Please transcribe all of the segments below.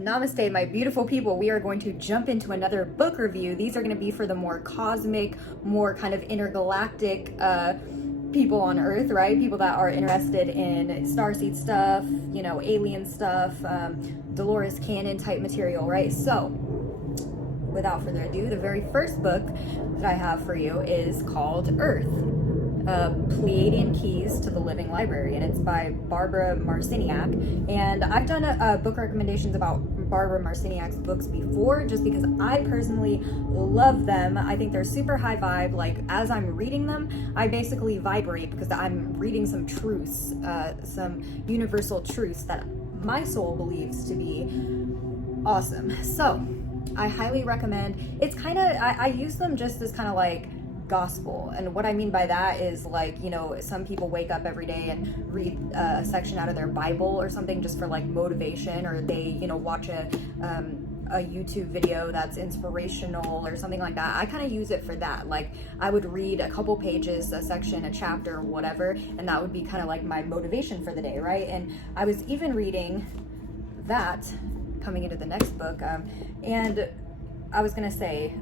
Namaste, my beautiful people. We are going to jump into another book review. These are going to be for the more cosmic, more kind of intergalactic people on Earth, right? People that are interested in Starseed stuff, you know, alien stuff, Dolores Cannon type material, right? So, without further ado, the very first book that I have for you is called Earth. Pleiadian Keys to the Living Library, and it's by Barbara Marciniak. And I've done book recommendations about Barbara Marciniak's books before, just because I personally love them. I think they're super high vibe. Like, as I'm reading them, I basically vibrate because I'm reading some truths, some universal truths that my soul believes to be awesome. So I highly recommend. It's kind of, I use them just as kind of like gospel. And what I mean by that is, like, you know, some people wake up every day and read a section out of their Bible or something just for like motivation, or they, you know, watch a YouTube video that's inspirational or something like that. I kind of use it for that. Like, I would read a couple pages, a section, a chapter, whatever, and that would be kind of like my motivation for the day, right? And I was even reading that coming into the next book, and I was gonna say,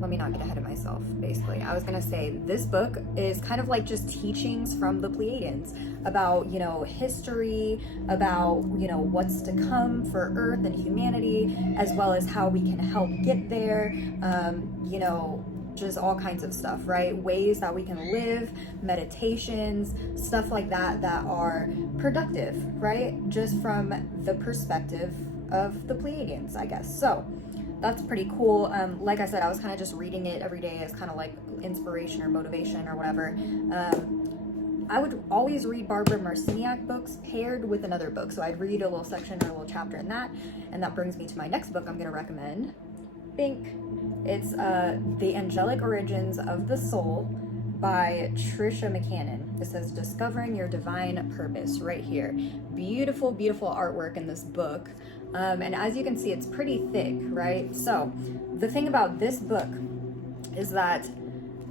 let me not get ahead of myself, basically. I was gonna say, this book is kind of like just teachings from the Pleiadians about, you know, history, about, you know, what's to come for Earth and humanity, as well as how we can help get there, you know, just all kinds of stuff, right? Ways that we can live, meditations, stuff like that, that are productive, right? Just from the perspective of the Pleiadians, I guess. So that's pretty cool. Like I said, I was kind of just reading it every day as kind of like inspiration or motivation or whatever. I would always read Barbara Marciniak books paired with another book. So I'd read a little section or a little chapter in that. And that brings me to my next book I'm going to recommend. Bink. It's The Angelic Origins of the Soul by Trisha McCannon. It says Discovering Your Divine Purpose right here. Beautiful, beautiful artwork in this book. And as you can see, it's pretty thick, right? So the thing about this book is that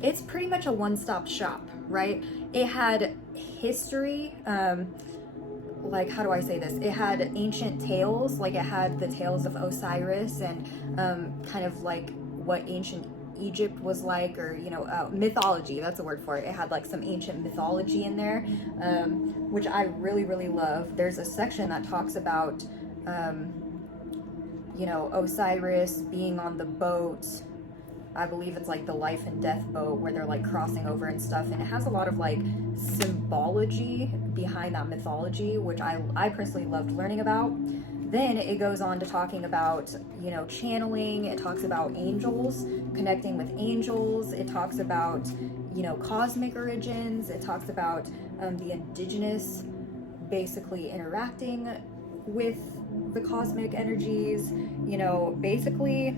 it's pretty much a one-stop shop, right? It had history, like, how do I say this? It had ancient tales, like it had the tales of Osiris and kind of like what ancient Egypt was like, or, you know, mythology, that's a word for it. It had like some ancient mythology in there, which I really, really love. There's a section that talks about you know, Osiris being on the boat. I believe it's like the life and death boat where they're like crossing over and stuff, and it has a lot of like symbology behind that mythology, which I personally loved learning about. Then it goes on to talking about, you know, channeling. It talks about angels, connecting with angels. It talks about, you know, cosmic origins. It talks about the indigenous basically interacting with the cosmic energies. You know, basically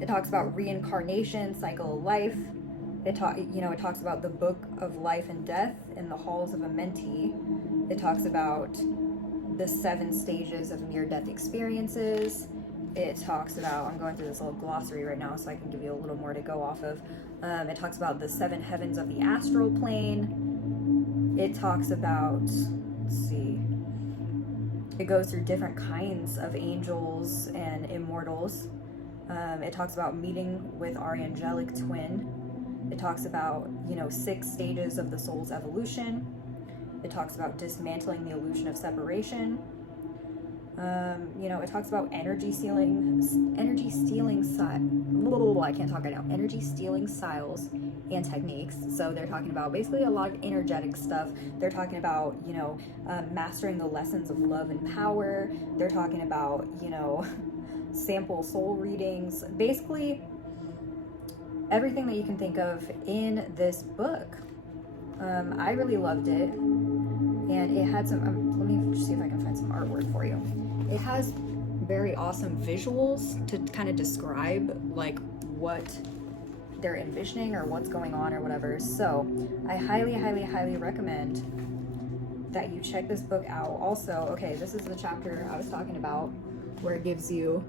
it talks about reincarnation, cycle of life. It talks about the book of life and death in the halls of a mentee. It talks about the 7 stages of near-death experiences. It talks about, I'm going through this little glossary right now so I can give you a little more to go off of. It talks about the 7 heavens of the astral plane. It talks about, let's see, it goes through different kinds of angels and immortals. It talks about meeting with our angelic twin. It talks about, you know, 6 stages of the soul's evolution. It talks about dismantling the illusion of separation. You know, it talks about energy stealing styles and techniques. So they're talking about basically a lot of energetic stuff. They're talking about, you know, mastering the lessons of love and power. They're talking about, you know, sample soul readings. Basically everything that you can think of in this book. I really loved it. And it had some, let me see if I can find some artwork for you. It has very awesome visuals to kind of describe like what they're envisioning or what's going on or whatever. So I highly, highly, highly recommend that you check this book out. Also, okay, this is the chapter I was talking about where it gives you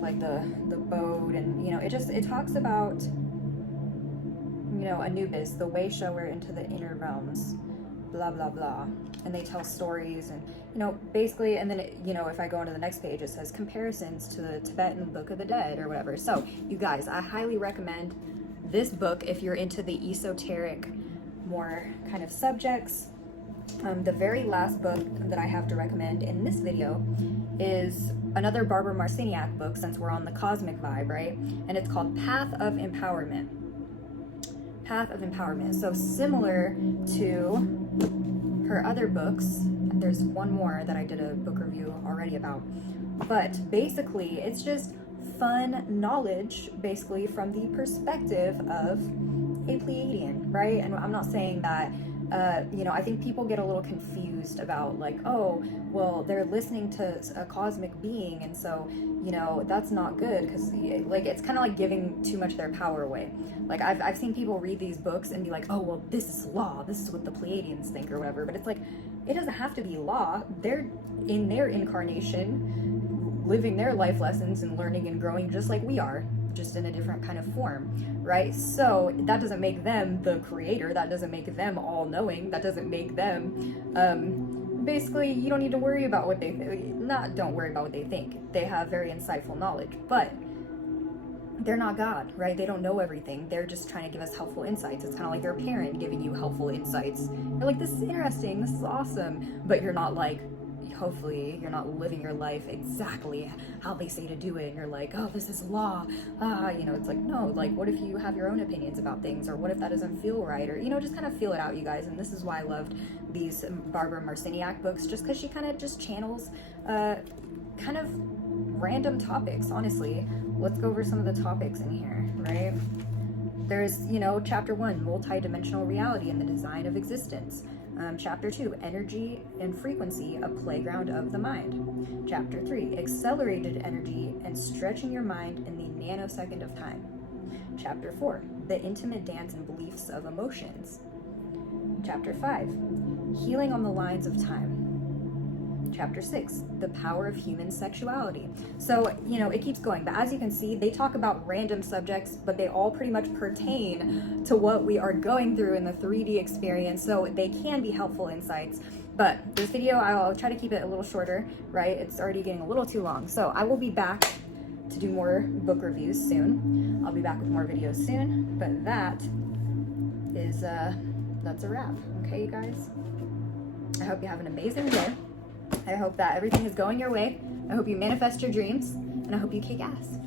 like the boat, and, you know, it talks about, you know, Anubis, the way shower into the inner realms. blah blah blah, and they tell stories, and basically, and then if I go into the next page, it says comparisons to the Tibetan Book of the Dead or whatever. So you guys, I highly recommend this book if you're into the esoteric, more kind of subjects. The very last book that I have to recommend in this video is another Barbara Marciniak book, since we're on the cosmic vibe, right? And it's called Path of Empowerment. Path of Empowerment. So similar to her other books, there's one more that I did a book review already about, but basically it's just fun knowledge, basically from the perspective of a Pleiadian, right? And I'm not saying that I think people get a little confused about, like, oh, well, they're listening to a cosmic being, and so, that's not good, because, like, it's kind of like giving too much of their power away. Like, I've seen people read these books and be like, oh, well, this is law, this is what the Pleiadians think, or whatever, but it's like, it doesn't have to be law. They're in their incarnation, living their life lessons and learning and growing just like we are, just in a different kind of form, right? So that doesn't make them the creator, that doesn't make them all-knowing, that doesn't make them, basically, you don't need to worry about what they don't worry about what they think. They have very insightful knowledge, but they're not God, right? They don't know everything. They're just trying to give us helpful insights. It's kind of like your parent giving you helpful insights. You're like, this is interesting, this is awesome, but you're not like, hopefully you're not living your life exactly how they say to do it, and you're like, oh, this is law, it's like, no, like, what if you have your own opinions about things, or what if that doesn't feel right, or just kind of feel it out, you guys. And this is why I loved these Barbara Marciniak books, just because she kind of just channels kind of random topics. Honestly, let's go over some of the topics in here, right? There's chapter 1, multi-dimensional reality and the design of existence. Chapter 2, energy and frequency, a playground of the mind. Chapter 3, accelerated energy and stretching your mind in the nanosecond of time. Chapter 4, the intimate dance and beliefs of emotions. Chapter 5, healing on the lines of time. Chapter 6, the power of human sexuality. So, it keeps going, but as you can see, they talk about random subjects, but they all pretty much pertain to what we are going through in the 3D experience, so they can be helpful insights. But this video, I'll try to keep it a little shorter, right? It's already getting a little too long. So I will be back to do more book reviews soon. I'll be back with more videos soon, but that's a wrap. Okay, you guys? I hope you have an amazing day. I hope that everything is going your way. I hope you manifest your dreams, and I hope you kick ass.